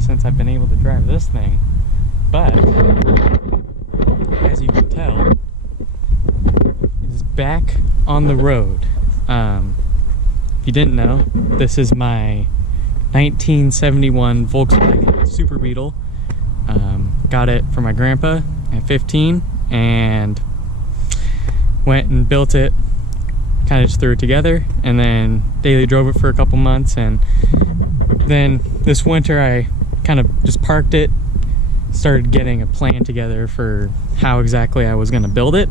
since I've been able to drive this thing, but as you can tell, it is back on the road. If you didn't know, this is my 1971 Volkswagen Super Beetle. Got it from my grandpa at 15 and went and built it, kind of just threw it together, and then daily drove it for a couple months, and then this winter I kind of just parked it, started getting a plan together for how exactly I was going to build it,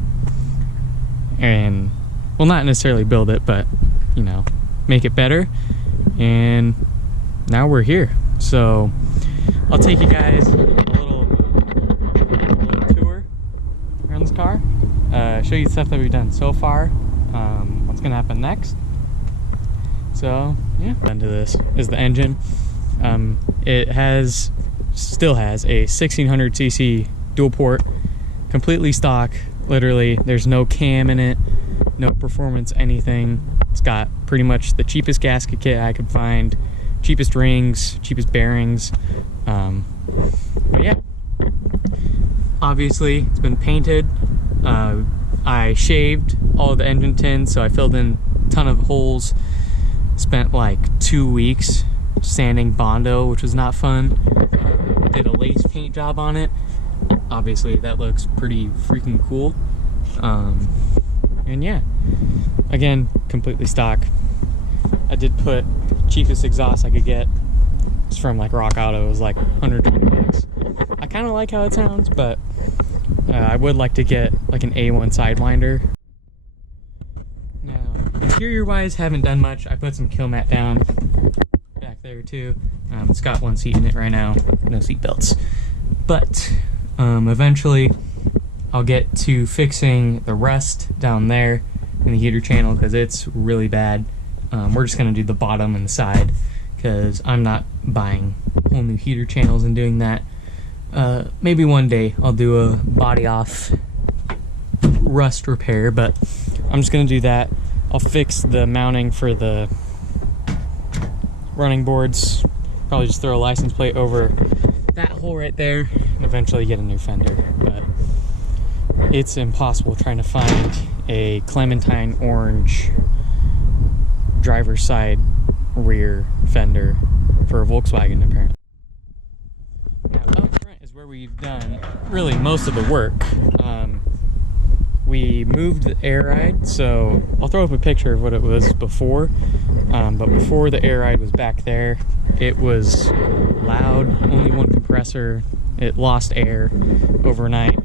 and well, not necessarily build it, but you know, make it better, and now we're here. So I'll take you guys a little tour around this car, show you the stuff that we've done so far, what's gonna happen next. So yeah, into this is the engine. It still has a 1600cc dual port, completely stock. Literally, there's no cam in it, no performance anything. It's got pretty much the cheapest gasket kit I could find, cheapest rings, cheapest bearings. But yeah, obviously it's been painted. I shaved all of the engine tins, so I filled in a ton of holes. Spent like 2 weeks sanding Bondo, which was not fun. Did a lace paint job on it. Obviously that looks pretty freaking cool. And yeah, again, completely stock. I did put cheapest exhaust I could get. It's from like Rock Auto. It was like 120 bucks. I kind of like how it sounds, but I would like to get like an A1 Sidewinder. Now, interior wise, haven't done much. I put some kill mat down back there too. It's got one seat in it right now, no seat belts. But eventually I'll get to fixing the rust down there in the heater channel because it's really bad. We're just gonna do the bottom and the side because I'm not buying whole new heater channels and doing that. Maybe one day I'll do a body off rust repair, but I'm just gonna do that. I'll fix the mounting for the running boards, probably just throw a license plate over that hole right there and eventually get a new fender. But it's impossible trying to find a clementine orange driver's side rear fender for a Volkswagen apparently. Now up front is where we've done really most of the work. We moved the air ride, so I'll throw up a picture of what it was before. But before the air ride was back there, it was loud, only one compressor. It lost air overnight,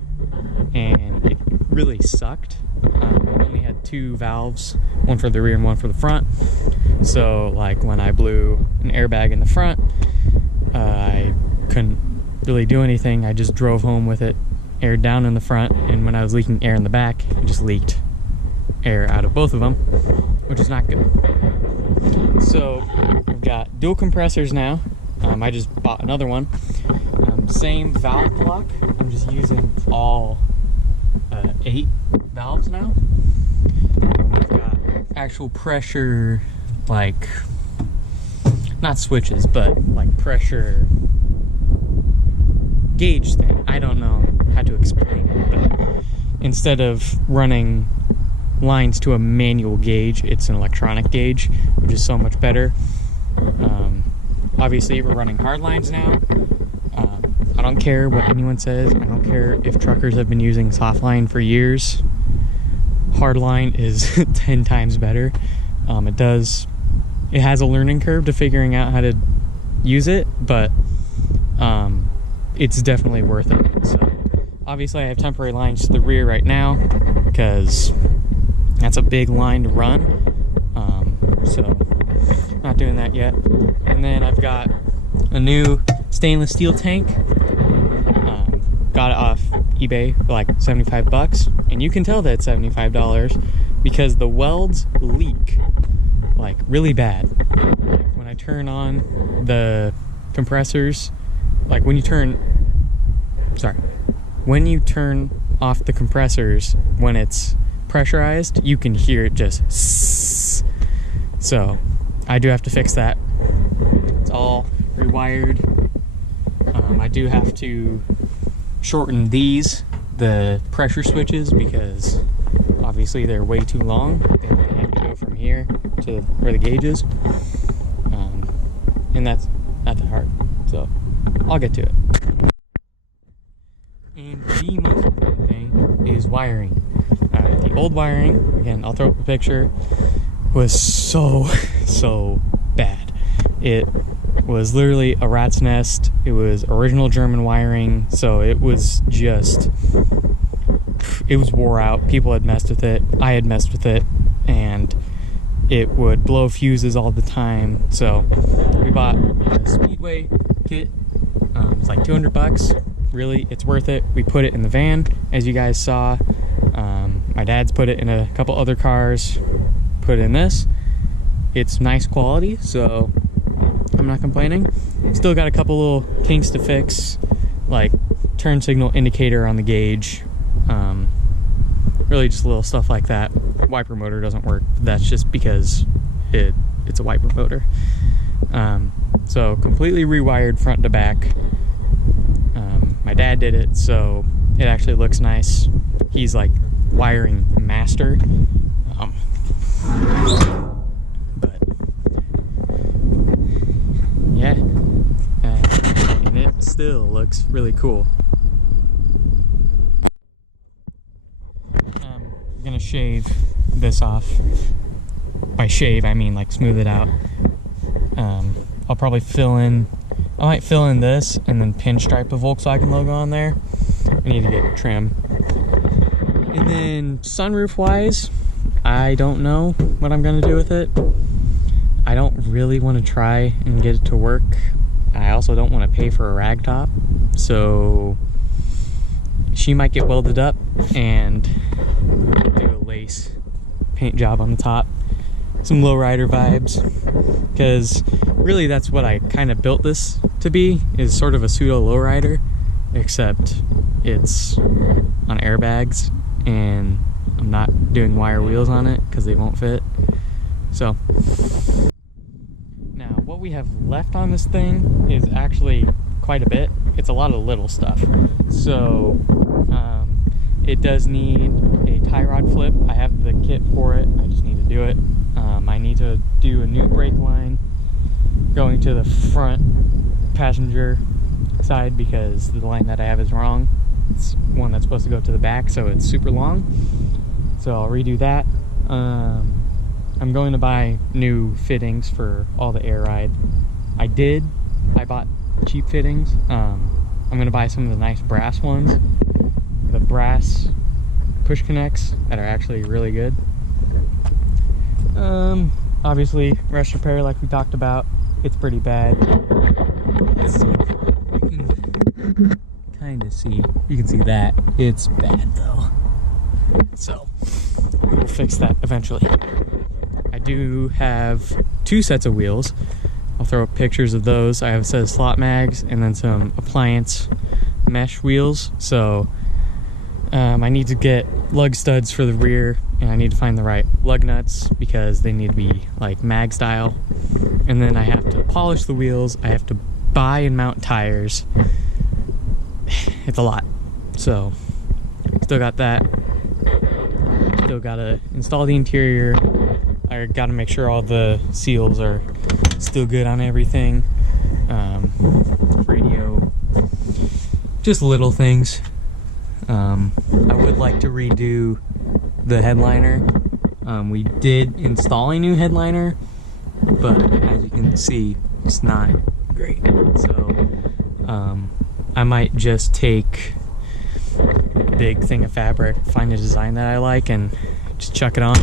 and it really sucked. It only had 2 valves, one for the rear and one for the front. So like when I blew an airbag in the front, I couldn't really do anything. I just drove home with it aired down in the front, and when I was leaking air in the back, it just leaked air out of both of them, which is not good. So we've got dual compressors now. I just bought another one. Same valve block. I'm just using all 8 valves now. We've got actual pressure, like, not switches, but like pressure gauge thing. I don't know how to explain it, but instead of running lines to a manual gauge, it's an electronic gauge, which is so much better. Obviously we're running hard lines now. I don't care what anyone says. I don't care if truckers have been using soft line for years. Hard line is 10 times better. It has a learning curve to figuring out how to use it, but it's definitely worth it. So obviously I have temporary lines to the rear right now because that's a big line to run. So not doing that yet. And then I've got a new stainless steel tank. Got it off eBay for like 75 bucks, and you can tell that it's $75 because the welds leak like really bad. Like when I turn on the compressors, like when you turn off the compressors when it's pressurized, you can hear it just sss. So I do have to fix that. It's all rewired I do have to shorten the pressure switches, because obviously they're way too long. They have to go from here to where the gauge is, and that's not that hard, so I'll get to it. And the most important thing is wiring. The old wiring, again, I'll throw up a picture, was so bad. It was literally a rat's nest. It was original German wiring, so it was wore out. People had messed with it. I had messed with it, and it would blow fuses all the time. So we bought a Speedway kit. It's like $200. Really, it's worth it. We put it in the van, as you guys saw. My dad's put it in a couple other cars. Put it in this. It's nice quality, so I'm not complaining. Still got a couple little kinks to fix, like turn signal indicator on the gauge. Really just little stuff like that. Wiper motor doesn't work. That's just because it's a wiper motor. So completely rewired front to back. My dad did it, so it actually looks nice. He's like wiring master. But yeah, and it still looks really cool. I'm gonna shave this off. By shave, I mean like smooth it out. I'll probably I might fill in this and then pinstripe a Volkswagen logo on there. I need to get trim. And then sunroof wise, I don't know what I'm gonna do with it. I don't really want to try and get it to work. I also don't want to pay for a rag top, so she might get welded up and do a lace paint job on the top. Some lowrider vibes, because really that's what I kind of built this to be, is sort of a pseudo lowrider, except it's on airbags and I'm not doing wire wheels on it because they won't fit. So now what we have left on this thing is actually quite a bit. It's a lot of little stuff. So it does need a tie rod flip. I have the kit for it. I just need to do it. I need to do a new brake line going to the front passenger side, because the line that I have is wrong. It's one that's supposed to go to the back, so it's super long. So I'll redo that. I'm going to buy new fittings for all the air ride. I bought cheap fittings. I'm going to buy some of the nice brass ones. The brass push connects that are actually really good. Obviously rust repair, like we talked about. It's pretty bad. You can kind of see, you can see that it's bad though. So we'll fix that eventually. I do have 2 sets of wheels. I'll throw up pictures of those. I have a set of slot mags and then some appliance mesh wheels. So I need to get lug studs for the rear, and I need to find the right lug nuts because they need to be like mag style. And then I have to polish the wheels. I have to buy and mount tires. It's a lot. So still got that. Still gotta install the interior. I gotta make sure all the seals are still good on everything. Radio, just little things. I would like to redo the headliner. We did install a new headliner, but as you can see, it's not great. So I might just take a big thing of fabric, find a design that I like, and just chuck it on.